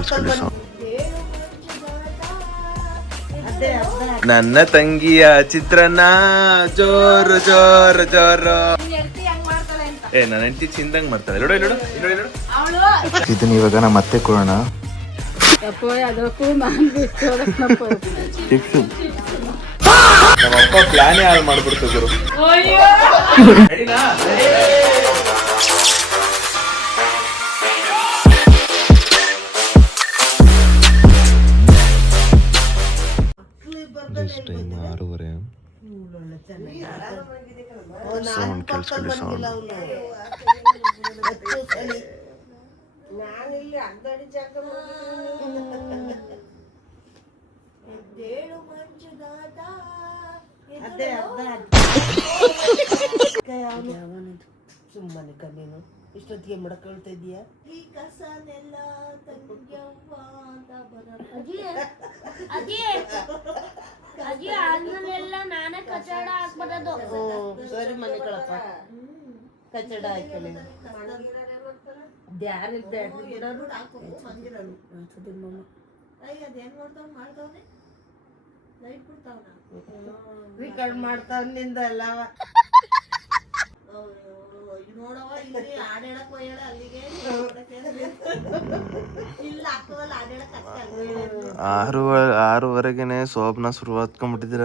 ಕೇಳಿಸ್ಕೊಳ್ಳಿ ಸಾಂಗ್. ನನ್ನ ತಂಗಿಯ ಚಿತ್ರನ ಜೋರು ಜೋರು ಜೋರು. ನನ್ನ ಹೆಂಡತಿ ಚಿಂದಂಗ್ ಮಾಡ್ತಾಳೆ. ಇದನ್ನ ಇವಾಗ ನಮ್ಮ ಮತ್ತೆ ಕೊಡೋಣ. ನಮ್ಮಪ್ಪ ಪ್ಲಾನೇ ಹಾಳು ಮಾಡ್ಬಿಡ್ತು ಗುರು. ಟೈಮ್ 6:30. ಸೌಂಡ್ ಕೇಳಿಸ್ಕೊಳ್ಳಿ ಸೌಂಡ್. ಸುಮ್ಮನೆ ಕಣ್ಣೀನು ಇಷ್ಟೊತ್ತಿಗೆ ಮಡ್ಕೊಳ್ತಾ ಇದೀಯಾ? ಈ ಕಸನೆಲ್ಲ ತಂಗ್ಯವ್ವ ಅಂತ ಅಜ್ಜಿ ಅದನ್ನೆಲ್ಲ ನಾನೇ ಕಚಡ ಹಾಕ್ಬಾರದು. ಸರಿ ಮನೆ ಕಳಪ್ಪ ಕಚಡ ಹಾಕಲಿ. ರಿಕಾರ್ಡ್ ಮಾಡ್ತಾವನಿಂದ ಎಲ್ಲ ನೋಡವ ಇಲ್ಲಿ ಹಾಡು ಹೇಳಕ್ ಹೋಗ್ಯಾಳ ಅಲ್ಲಿಗೆ ಇಲ್ಲ ಹಾಕೋವಲ್ಲ ಹಾಡು ಹೇಳಕ್ 6:30ಗೆನೆ ಸೋಪ್ನ ಶುರು ಹತ್ಕೊಂಡ್ಬಿಟ್ಟಿದ್ದೀರ.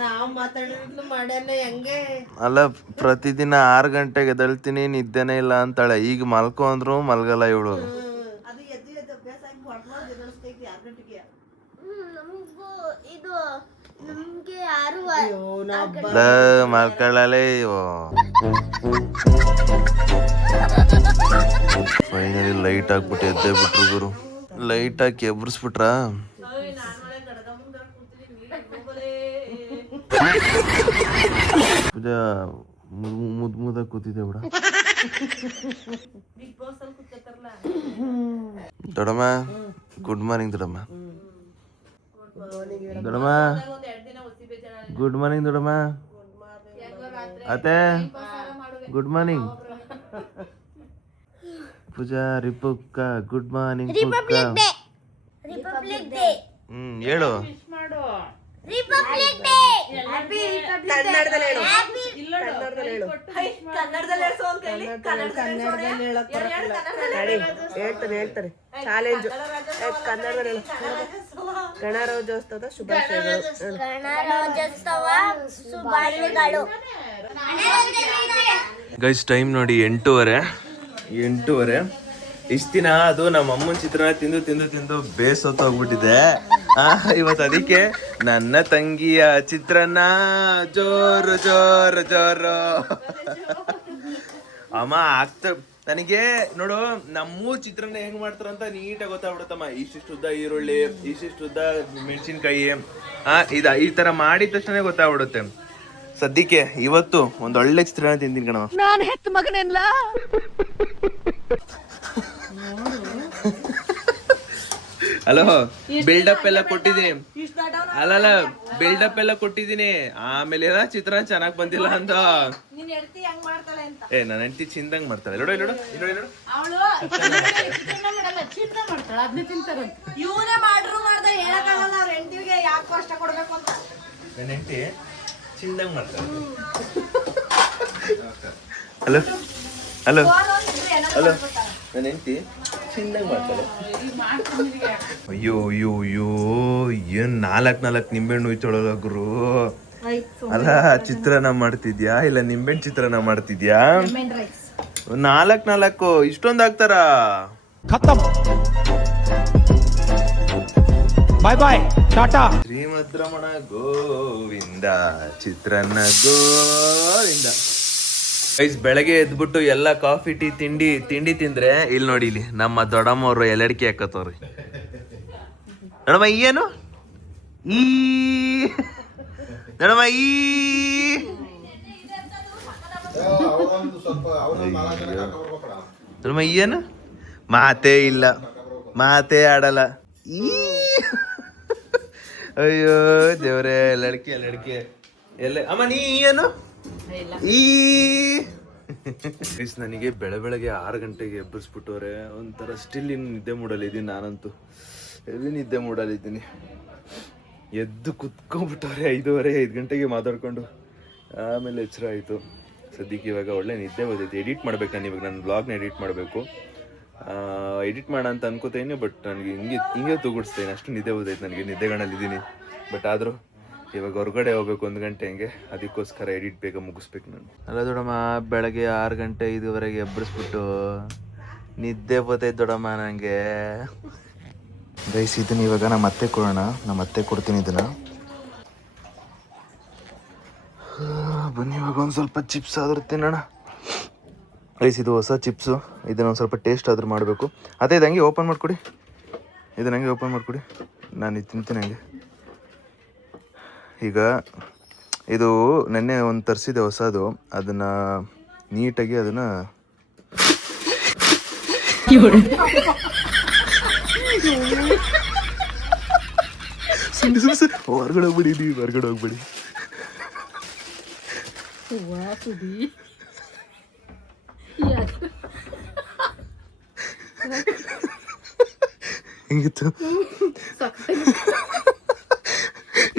ನಾವು ಮಾತಾಡಿದ್ಲು ಮಾಡ್ಯಾನ ಹೆಂಗೆ ಅಲ್ಲ, ಪ್ರತಿದಿನ 6 ಗಂಟೆಗೆ ಎದ್ದೇಳ್ತೀನಿ, ನಿದ್ದೆನೇ ಇಲ್ಲ ಅಂತಾಳೆ. ಈಗ ಮಲ್ಕೊ ಅಂದ್ರು ಮಲ್ಗಲ್ಲ ಇವಳು. ಅದು ಎದ್ದು ಅಭ್ಯಾಸ ಆಗಿ ಹೊಡ್ಕೊಂಡು ಎದುರಿಸ್ತೈತಿ 6 ಗಂಟೆಗೆ. ನಮಗೂ ಇದು ನಮ್ಗೆ 6 ಮಲ್ಕೊಳ್ಳಲೇ. ಫೈನಲಿ ಲೈಟ್ ಹಾಕ್ಬಿಟ್ಟು ಎದ್ದೇ ಬಿಟ್ರು ಗುರು. ಲೈಟ್ ಹಾಕಿ ಎಬ್ಬಿಸ್ಬಿಟ್ರ. ಪೂಜಾ ಮುದ್ದ ಕೂತಿದ್ದೆ ಬಿಡ. ದೊಡಮ್ಮ ಗುಡ್ ಮಾರ್ನಿಂಗ್. ದೊಡಮ್ಮ ಗುಡ್ ಮಾರ್ನಿಂಗ್. ದೊಡಮ್ಮ ಅತ್ತೆ ಗುಡ್ ಮಾರ್ನಿಂಗ್. ಪೂಜಾ ರಿಪುಕ್ಕ ಗುಡ್ ಮಾರ್ನಿಂಗ್. ರಿಪಬ್ಲಿಕ್ ಡೇ ಹೇಳು. ರಿಪಬ್ಲಿಕ್ ಡೇ ಕನ್ನಡದಲ್ಲಿ ಹೇಳು. ಹೇಳ್ತಾರೆ ಚಾಲೆಂಜ್. ಕನ್ನಡದಲ್ಲಿ ಹೇಳು. ಗಣರಾಜ್ಯೋತ್ಸವದ ಶುಭಾಶಯಗಳು. ಗೈಸ್ ಟೈಮ್ ನೋಡಿ 8:30. ಇಷ್ಟ ದಿನ ಅದು ನಮ್ಮ ಅಮ್ಮನ ಚಿತ್ರಾನ್ನ ತಿಂದು ತಿಂದು ತಿಂದು ಬೇಸೊತ್ತೋಗ್ಬಿಟ್ಟಿದೆ. ಇವತ್ತು ಅದಕ್ಕೆ ನನ್ನ ತಂಗಿಯ ಚಿತ್ರಾನ್ನ ಜೋರು ಜೋರು ಜೋರು. ಅಮ್ಮ ನನಗೆ ನೋಡು, ನಮ್ಮೂರ್ ಚಿತ್ರಾನ್ನ ಹೆಂಗ್ ಮಾಡ್ತಾರಂತ ನೀಟಾಗಿ ಗೊತ್ತಾಗ್ಬಿಡುತ್ತಮ್ಮ. ಇಷ್ಟಿಷ್ಟು ಉದ್ದ ಈರುಳ್ಳಿ, ಇಷ್ಟಿಷ್ಟು ಉದ್ದ ಮೆಣಸಿನ್ಕಾಯಿ, ಈ ತರ ಮಾಡಿದ ತಕ್ಷಣ ಗೊತ್ತಾಗ್ಬಿಡುತ್ತೆ. ಸದ್ಯಕ್ಕೆ ಇವತ್ತು ಒಂದ್ ಒಳ್ಳೆ ಚಿತ್ರಾನ್ನ ತಿಂತೀನಿ ಕಣ. ನಾನು ಹೆತ್ತ ಮಗನೆಲ್ಲ ಹಲೋ, ಬಿಲ್ಡಪ್ ಎಲ್ಲ ಕೊಟ್ಟಿದ್ದೀನಿ. ಅಲ್ಲಲ್ಲ, ಬಿಲ್ಡಪ್ ಎಲ್ಲ ಕೊಟ್ಟಿದ್ದೀನಿ. ಆಮೇಲೆ ಚಿತ್ರಾನ್ನ ಚೆನ್ನಾಗ್ ಬಂದಿಲ್ಲ ಅಂತ. ನನ್ನ ಹೆಂಡತಿ ಚಿಂದಂಗ್ ಮಾಡ್ತಾಳೆ. ನೋಡು ನನ್ನ ಹೆಂಡತಿ ಚಿಂದಂಗ್ ಮಾಡ್ತಾಳೆ. ಹಲೋ ಹಲೋ ಹಲೋ, ನನ್ನ ಹೆಂಡತಿ ಚಿಂದಂಗ್ ಮಾಡ್ತಾಳೆ. ಅಯ್ಯೋ ಏನ್ 4 ನಿಂಬೆಹಣ್ಣು ಉಯ್ತೊಳಗ ಗುರು. ಅಲ್ಲ, ಚಿತ್ರಾನ್ನ ಮಾಡ್ತಿದ್ಯಾ ಇಲ್ಲ ನಿಂಬೆಹಣ್ಣು ಚಿತ್ರಾನ್ನ ಮಾಡ್ತಿದ್ಯಾ? 4 ಇಷ್ಟೊಂದು ಹಾಕ್ತಾರ? ಬಾಯ್ ಬಾಯ್ ಟಾಟಾ. ಶ್ರೀಮದ್ರಮಣ ಗೋವಿಂದ, ಚಿತ್ರಾನ್ನ ಗೋವಿಂದ. ಗೈಸ್, ಬೆಳಗ್ಗೆ ಎದ್ಬಿಟ್ಟು ಎಲ್ಲ ಕಾಫಿ ಟೀ ತಿಂಡಿ ತಿಂದ್ರೆ ಇಲ್ಲಿ ನೋಡಿ, ಇಲ್ಲಿ ನಮ್ಮ ದೊಡ್ಡಮ್ಮವ್ರು ಎಲ್ಲಡಿಕೆ ಹಾಕತ್ತವ್ರಿ. ನೋಡಮ್ಮ ಏನು ಈ ನೋಡಮ್ಮ ನೋಡಮ್ಮ ಏನು ಮಾತೇ ಇಲ್ಲ, ಮಾತೇ ಆಡಲ್ಲ. ಅಯ್ಯೋ ದೇವ್ರೆ, ಲಡ್ಕೆ ಎಲ್ಲ. ಅಮ್ಮ ನೀ ಏನು ಈ ಗೈಸ್ ನನಗೆ ಬೆಳಗ್ಗೆ 6 ಗಂಟೆಗೆ ಎಬ್ಬರಿಸ್ಬಿಟ್ಟವ್ರೆ. ಒಂಥರ ಸ್ಟಿಲ್ ಇನ್ನು ನಿದ್ದೆ ಮೂಡಲ್ಲಿ ಇದ್ದೀನಿ ನಾನಂತೂ. ಎಲ್ಲಿ ನಿದ್ದೆ ಮೂಡಲ್ಲಿದ್ದೀನಿ. ಎದ್ದು ಕುತ್ಕೊಂಡ್ಬಿಟ್ಟವ್ರೆ 5 ಗಂಟೆಗೆ ಮಾತಾಡ್ಕೊಂಡು. ಆಮೇಲೆ ಎಚ್ಚರ ಆಯಿತು. ಸದ್ಯಕ್ಕೆ ಇವಾಗ ಒಳ್ಳೆ ನಿದ್ದೆ ಬಂದೈತೆ. ಎಡಿಟ್ ಮಾಡ್ಬೇಕು ನಾನು ಇವಾಗ. ನನ್ನ ಬ್ಲಾಗ್ನ ಎಡಿಟ್ ಮಾಡಬೇಕು. ಎಡಿಟ್ ಮಾಡೋಣ ಅಂತ ಅನ್ಕೋತೀನಿ. ಬಟ್ ನನಗೆ ಹಿಂಗೆ ತೂಗುಡಿಸ್ತೇನೆ. ಅಷ್ಟು ನಿದ್ದೆ ಬಂದೈತೆ ನನಗೆ. ನಿದ್ದೆಗಳಲ್ಲಿದ್ದೀನಿ. ಬಟ್ ಆದರೂ ಇವಾಗ ಹೊರಗಡೆ ಹೋಗ್ಬೇಕು 1 ಗಂಟೆ ಹಂಗೆ. ಅದಕ್ಕೋಸ್ಕರ ಎಡಿಟ್ ಬೇಗ ಮುಗಿಸ್ಬೇಕು ನಾನು. ಅಲ್ಲ ದೊಡ್ಡಮ್ಮ, ಬೆಳಗ್ಗೆ 6 ಗಂಟೆ 5ವರೆಗೆ ಎಬ್ಬರಿಸ್ಬಿಟ್ಟು ನಿದ್ದೆ ಬರ್ತೈತೆ ದೊಡ್ಡಮ್ಮ ನನಗೆ. ಗೈಸ್ ಇದನ್ನ ಇವಾಗ ನಮ್ಮ ಅತ್ತೆ ಕೊಡೋಣ. ನಮ್ಮ ಅತ್ತೆ ಕೊಡ್ತೀನಿ ಇದನ್ನ. ಬನ್ನಿ ಇವಾಗ ಒಂದು ಸ್ವಲ್ಪ ಚಿಪ್ಸ್ ಆದ್ರೂ ತಿನ್ನೋಣ. ಗೈಸ್ ಇದು ಹೊಸ ಚಿಪ್ಸು. ಇದನ್ನ ಒಂದು ಸ್ವಲ್ಪ ಟೇಸ್ಟ್ ಆದ್ರೂ ಮಾಡಬೇಕು. ಅದೇ ಇದು ಹಂಗೆ ಓಪನ್ ಮಾಡಿಕೊಡಿ. ಇದನ್ನ ಹಂಗೆ ಓಪನ್ ಮಾಡಿಕೊಡಿ. ನಾನು ಇದು ತಿಂತೀನಿ ಹಂಗೆ. ಈಗ ಇದು ನೆನ್ನೆ ಒಂದು ತರಿಸಿದೆ ಹೊಸದು. ಅದನ್ನು ನೀಟಾಗಿ ಅದನ್ನು ಹೊರಗಡೆ ಹೋಗ್ಬಿಡಿ. ನೀವು ಹೊರಗಡೆ ಹೋಗ್ಬಿಡಿ. ಹೆಂಗಿತ್ತು?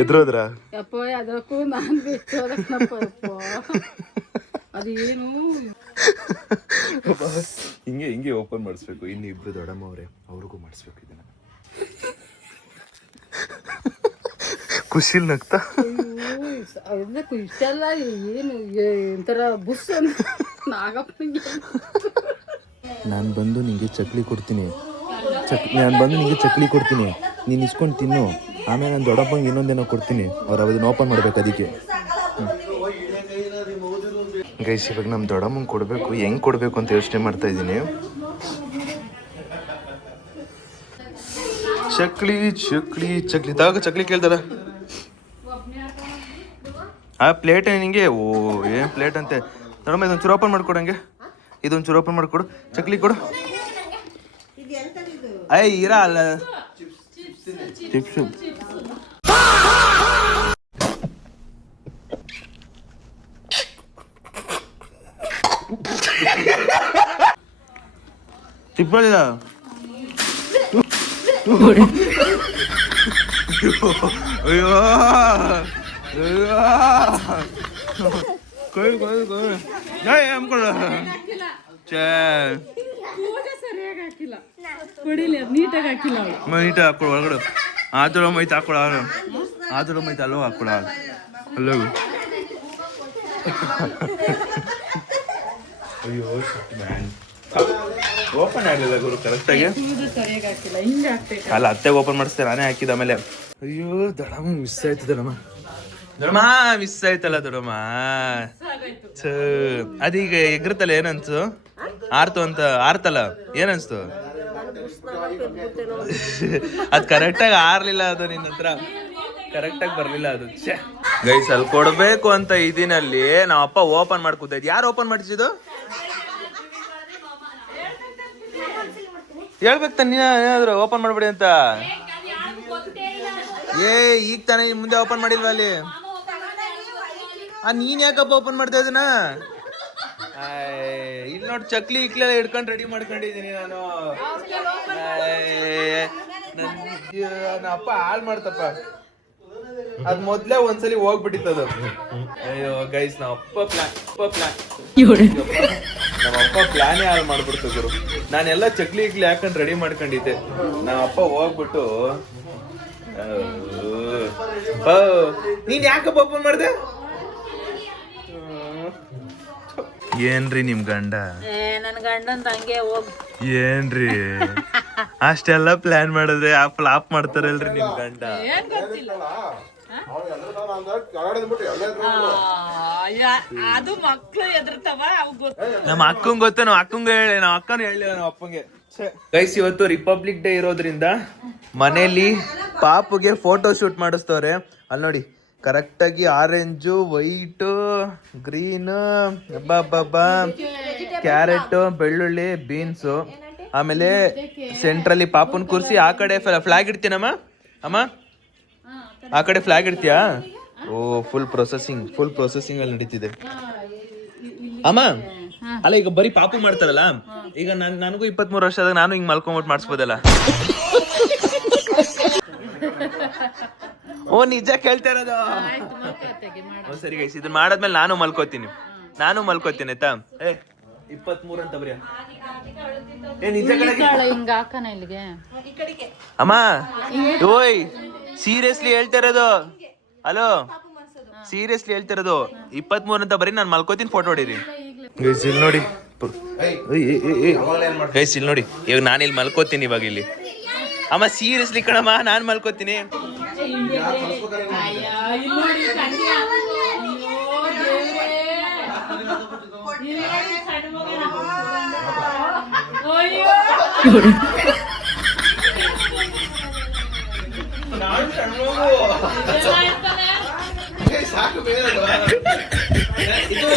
ಎದ್ರೋದ್ರ ಅದಕ್ಕೂ ನಾನು ಬೆಚ್ಚೋದಕ್ಕಪ್ಪ ಅದೇನು ಹಿಂಗೆ ಓಪನ್ ಮಾಡಿಸ್ಬೇಕು. ಇನ್ನು ಇಬ್ರು ದೊಡ್ಡಮ್ಮ ಅವರೇ, ಅವ್ರಿಗೂ ಮಾಡಿಸ್ಬೇಕು ಇದನ್ನ. ಖುಷಿಲ್ ನಗ್ತಾ ಅದಕ್ಕೂ ಇಷ್ಟೆಲ್ಲ ಏನು ಒಂಥರ ಬುಸ್ ಅಂತ ನಾಗಪ್ಪನಿಗೆ. ನಾನು ಬಂದು ನಿಂಗೆ ಚಕ್ಲಿ ಕೊಡ್ತೀನಿ. ನೀನು ಇಸ್ಕೊಂಡು ತಿನ್ನು. ಆಮೇಲೆ ನಾನು ದೊಡ್ಡಪ್ಪಂಗೆ ಇನ್ನೊಂದೇನೋ ಕೊಡ್ತೀನಿ. ಅವ್ರು ಅದನ್ನ ಓಪನ್ ಮಾಡ್ಬೇಕು. ಅದಕ್ಕೆ ಗೈಸ್ ಇವಾಗ ನಮ್ಮ ದೊಡ್ಡಮ್ಮಂಗೆ ಕೊಡಬೇಕು. ಹೆಂಗೆ ಕೊಡಬೇಕು ಅಂತ ಯೋಚನೆ ಮಾಡ್ತಾ ಇದ್ದೀನಿ. ಚಕ್ಲಿ ತಾಗ ಚಕ್ಲಿ ಕೇಳ್ತಾರ. ಆ ಪ್ಲೇಟ್ ನಿಂಗೆ. ಓ ಏನು ಪ್ಲೇಟ್ ಅಂತೆ ದೊಡ್ಡಮ್ಮ. ಇದೊಂದು ಚೂರು ಓಪನ್ ಮಾಡ್ಕೊಡಂಗೆ. ಇದೊಂದು ಚೂರು ಓಪನ್ ಮಾಡಿಕೊಡು. ಚಕ್ಲಿ ಕೊಡು. ಇರಾ ಅಲ್ಲ ಚಿಪ್ಸು. ಚಿಪ್ಪಳಿಲ್ಲ. ಅಯ್ಯೋ ಕೊಯ್ ಅಮ್ಕೊಳ. ನೀಟಾಗಿ ಹಾಕೊಳ್ಳೋ ಒಳಗಡೆ. ಆದಳು ಮೈತ್ ಹಾಕೊಳ್ಳ. ಆದಳು ಮೈತ್ ಅಲ್ಲೋ ಹಾಕೊಳ್ಳ. ಅಲ್ಲೋ ಅಯ್ಯೋ ಓಪನ್ ಆಗಲಿಲ್ಲ ಗುರು ಕರೆಕ್ಟಾಗಿ. ಅಲ್ಲ ಅತ್ತೆಗೆ ಓಪನ್ ಮಾಡಿಸ್ತೇನೆ. ನಾನೇ ಹಾಕಿದ ಆಮೇಲೆ. ಅಯ್ಯೋ ದೊಡ್ಡಮ್ಮ ಮಿಸ್ ಆಯ್ತು. ದೊಡ್ಡಮ್ಮ ಮಿಸ್ ಆಯ್ತಲ್ಲ ದೊಡ್ಡಮ್ಮ. ಅದೀಗ ಎಗ್ರತಲ್ಲ ಏನನ್ಸು? ಆರ್ತಲ್ಲ ಏನನ್ಸ್ತು? ಅದು ಕರೆಕ್ಟಾಗಿ ಆರ್ಲಿಲ್ಲ. ಅದು ನಿನ್ನ ಹತ್ರ ಕರೆಕ್ಟಾಗಿ ಬರ್ಲಿಲ್ಲ ಅದು. ಗೈಸ್ ಅಲ್ಲಿ ಕೊಡ್ಬೇಕು ಅಂತ ಇದೀನಲ್ಲಿ ನಮ್ಮ ಅಪ್ಪ ಓಪನ್ ಮಾಡಿ ಕೂತೈತಿ. ಯಾರು ಓಪನ್ ಮಾಡಿಸಿದ್ದು? ಹೇಳ್ಬೇಕು ತಾನೆ ನೀನ ಏನಾದ್ರು ಓಪನ್ ಮಾಡ್ಬೇಡಿ ಅಂತ. ಈಗ ತಾನೇ ಮುಂದೆ ಓಪನ್ ಮಾಡಿಲ್ವಾ ಅಲ್ಲಿ? ನೀನ್ ಯಾಕಪ್ಪ ಓಪನ್ ಮಾಡ್ತಾ ಇದೀನ? ಇಲ್ಲಿ ನೋಡಿ ಚಕ್ಲಿ ಇಕ್ಲೆಲ್ಲ ಹಿಡ್ಕೊಂಡು ರೆಡಿ ಮಾಡ್ಕೊಂಡಿದೀನಿ ನಾನು. ನನ್ನ ಅಪ್ಪ ಹಾಳು ಮಾಡ್ತಪ್ಪ. ಅದ್ ಮೊದ್ಲೇ ಒಂದ್ಸಲಿ ಹೋಗ್ಬಿಟ್ಟಿತ್ತದು. ಅಯ್ಯೋ ಗೈಸ್ ನಮ್ಮ ಅಪ್ಪ ಪ್ಲಾನೇ ಹಾಳು ಮಾಡ್ಬಿಡ್ತು ಗುರು. ನಾನೆಲ್ಲ ಚಕ್ಲಿ ಇಕ್ಲಿ ಹಾಕೊಂಡು ರೆಡಿ ಮಾಡ್ಕೊಂಡಿದ್ದೆ. ನಮ್ಮ ಅಪ್ಪ ಹೋಗ್ಬಿಟ್ಟು ನೀನ್ ಯಾಕಪ್ಪ ಓಪನ್ ಮಾಡ್ದೆ? ಏನ್ರಿ ನಿಮ್ ಗಂಡ? ನನ್ ಗಂಡಂತ ಹಂಗೆ ಹೋಗ್. ಏನ್ರಿ ಅಷ್ಟೆಲ್ಲ ಪ್ಲಾನ್ ಮಾಡಿದ್ರೆ ಫ್ಲಾಪ್ ಮಾಡ್ತಾರಲ್ರಿ ನಿಮ್ ಗಂಡ? ಅದು ಮಕ್ಳು ಎದುರ್ತಾವ. ನಮ್ಮ ಅಕ್ಕಂಗ್ ಗೊತ್ತ. ನಮ್ಮ ಅಕ್ಕಂಗೆ ಹೇಳಿ. ನಮ್ಮ ಅಕ್ಕನ ಹೇಳಿ ನಮ್ಮ ಅಪ್ಪಂಗೆ. ಗೈಸ್ ಇವತ್ತು ರಿಪಬ್ಲಿಕ್ ಡೇ ಇರೋದ್ರಿಂದ ಮನೇಲಿ ಪಾಪುಗೆ ಫೋಟೋ ಶೂಟ್ ಮಾಡಿಸ್ತವ್ರೆ. ಅಲ್ಲಿ ನೋಡಿ ಕರೆಕ್ಟಾಗಿ ಆರೆಂಜು, ವೈಟು, ಗ್ರೀನು, ಕ್ಯಾರೆಟ್, ಬೆಳ್ಳುಳ್ಳಿ, ಬೀನ್ಸು. ಆಮೇಲೆ ಸೆಂಟ್ರಲ್ಲಿ ಪಾಪುನ್ ಕೂರಿಸಿ ಆ ಕಡೆ ಫ್ಲಾಗ್ ಇಡ್ತೀನಮ್ಮ. ಅಮ್ಮ ಆ ಕಡೆ ಫ್ಲಾಗ್ ಇಡ್ತೀಯಾ? ಓ ಫುಲ್ ಪ್ರೊಸೆಸಿಂಗ್ ಅಲ್ಲಿ ನಡೀತಿದೆ ಅಮ್ಮ. ಅಲ್ಲ ಈಗ ಬರೀ ಪಾಪು ಮಾಡ್ತಾರಲ್ಲ, ಈಗ ನನಗೂ 23 ವರ್ಷದಾಗ ನಾನು ಹಿಂಗ್ ಮಲ್ಕೊಂಬಿಟ್ಟು ಮಾಡಿಸ್ಬೋದಲ್ಲ? ಓ ನಿಜ ಕೇಳ್ತಾ ಇರೋದು. ಸರಿ ಗೈಸ್, ಇದನ್ನ ಮಾಡಾದ್ಮೇಲೆ ನಾನು ಮಲ್ಕೋತೀನಿ ಆಯ್ತಾ? 23 ಅಂತ ಬರೀ. ನಿಜ ಹಿಂಗ ಹಾಕನ ಇಲ್ಲಿಗೆ ಅಮ್ಮ, ಓಯ್ ಸೀರಿಯಸ್ಲಿ ಹೇಳ್ತಾ ಇರೋದು. ಹಲೋ, ಸೀರಿಯಸ್ಲಿ ಹೇಳ್ತಾ ಇರೋದು. 23 ಅಂತ ಬರೀ, ನಾನು ಮಲ್ಕೋತೀನಿ, ಫೋಟೋ ಹೊಡೀರಿ. ಗೈಸ್ ಇಲ್ಲಿ ನೋಡಿ, ಗೈಸ್ ಇಲ್ಲಿ ನೋಡಿ, ಇವಾಗ ನಾನು ಇಲ್ಲಿ ಮಲ್ಕೋತೀನಿ. ಇವಾಗ ಇಲ್ಲಿ ಅಮ್ಮ ಸೀರಿಯಸ್ಲಿ ಕಣಮ್ಮ, ನಾನು ಮಲ್ಕೋತೀನಿ. ಇದು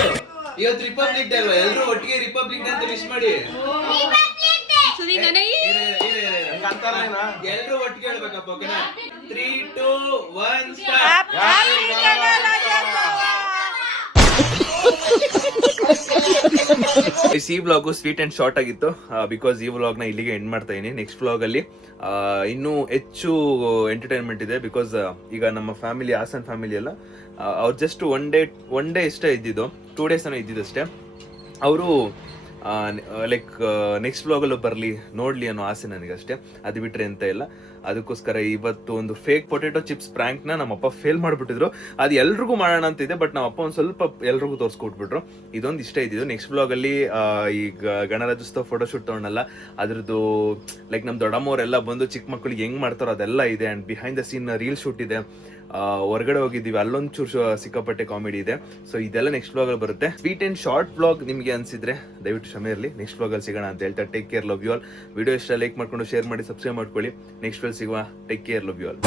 ಇವತ್ತು ರಿಪಬ್ಲಿಕ್ ಡೇ ಅಲ್ವಾ? ಎಲ್ಲರೂ ಒಟ್ಟಿಗೆ ರಿಪಬ್ಲಿಕ್ ಡೇ ಅಂತ ವಿಶ್ ಮಾಡಿ. ಎಲ್ಲರೂ ಒಟ್ಟಿಗೆ ಹೇಳ್ಬೇಕಪ್ಪ, ಓಕೆನಾ? 3, 2, 1 ಸ್ಟಾರ್ಟ್. ಈ ವ್ಲಾಗು ಸ್ವೀಟ್ ಅಂಡ್ ಶಾರ್ಟ್ ಆಗಿತ್ತು, ಬಿಕಾಸ್ ಈ ವ್ಲಾಗ್ನ ಇಲ್ಲಿಗೆ ಎಂಡ್ ಮಾಡ್ತಾ ಇದೀನಿ. ನೆಕ್ಸ್ಟ್ ವ್ಲಾಗಲ್ಲಿ ಇನ್ನೂ ಹೆಚ್ಚು ಎಂಟರ್ಟೈನ್ಮೆಂಟ್ ಇದೆ. ಬಿಕಾಸ್ ಈಗ ನಮ್ಮ ಫ್ಯಾಮಿಲಿ, ಹಾಸನ್ ಫ್ಯಾಮಿಲಿ ಎಲ್ಲ, ಅವ್ರು ಜಸ್ಟ್ ಒನ್ ಡೇ ಇಷ್ಟೇ ಇದ್ದಿದ್ದು, 2 days ಏನೋ ಇದ್ದಿದ್ದಷ್ಟೇ. ಅವರು ಲೈಕ್ ನೆಕ್ಸ್ಟ್ ವ್ಲಾಗಲ್ಲೂ ಬರಲಿ, ನೋಡಲಿ ಅನ್ನೋ ಆಸೆ ನನಗಷ್ಟೇ, ಅದು ಬಿಟ್ಟರೆ ಅಂತ ಇಲ್ಲ. ಅದಕ್ಕೋಸ್ಕರ ಇವತ್ತು ಒಂದು ಫೇಕ್ ಪೊಟೆಟೊ ಚಿಪ್ಸ್ ಪ್ರ್ಯಾಂಕ್ನ ನಮ್ಮಪ್ಪ ಫೇಲ್ ಮಾಡಿಬಿಟ್ಟಿದ್ರು. ಅದು ಎಲ್ರಿಗೂ ಮಾಡೋಣ ಅಂತಿದೆ, ಬಟ್ ನಮ್ಮಪ್ಪ ಒಂದು ಸ್ವಲ್ಪ ಎಲ್ರಿಗೂ ತೋರಿಸ್ಕೊಟ್ಬಿಟ್ರು. ಇದೊಂದು ಇಷ್ಟ ಇದ್ದಿದ್ದು. ನೆಕ್ಸ್ಟ್ ವ್ಲಾಗಲ್ಲಿ ಈಗ ಗಣರಾಜ್ಯೋತ್ಸವ ಫೋಟೋಶೂಟ್ ತೊಗೊಂಡಲ್ಲ, ಅದ್ರದ್ದು ಲೈಕ್ ನಮ್ಮ ದೊಡ್ಡಮ್ಮವರೆಲ್ಲ ಬಂದು ಚಿಕ್ಕ ಮಕ್ಕಳಿಗೆ ಹೆಂಗ್ ಮಾಡ್ತಾರೋ ಅದೆಲ್ಲ ಇದೆ. And behind the scene reel shoot ಇದೆ. ಹೊರಗಡೆ ಹೋಗಿದ್ದೀವಿ, ಅಲ್ಲೊಂಚೂರು ಸಿಕ್ಕಾಪಟ್ಟೆ ಕಾಮಿಡಿ ಇದೆ. ಸೊ ಇದೆಲ್ಲ ನೆಕ್ಸ್ಟ್ ವ್ಲಾಗಲ್ಲಿ ಬರುತ್ತೆ. ಸ್ವೀಟ್ ಅಂಡ್ ಶಾರ್ಟ್ ವ್ಲಾಗ್ ನಿಮಗೆ ಅನ್ಸಿದ್ರೆ ದಯವಿಟ್ಟು ಕ್ಷಮೆ ಇರಲಿ. ನೆಕ್ಸ್ಟ್ ವ್ಲಾಗಲ್ಲಿ ಸಿಗೋಣ ಅಂತ ಹೇಳ್ತಾ, take care, love you all. Video ಇಷ್ಟ ಲೈಕ್ ಮಾಡ್ಕೊಂಡು ಶೇರ್ ಮಾಡಿ, ಸಬ್ಸ್ಕ್ರೈಬ್ ಮಾಡ್ಕೊಳ್ಳಿ. ನೆಕ್ಸ್ಟ್ ವ್ಲಾಗ್ ಸಿಗುವ. Take care, love you all.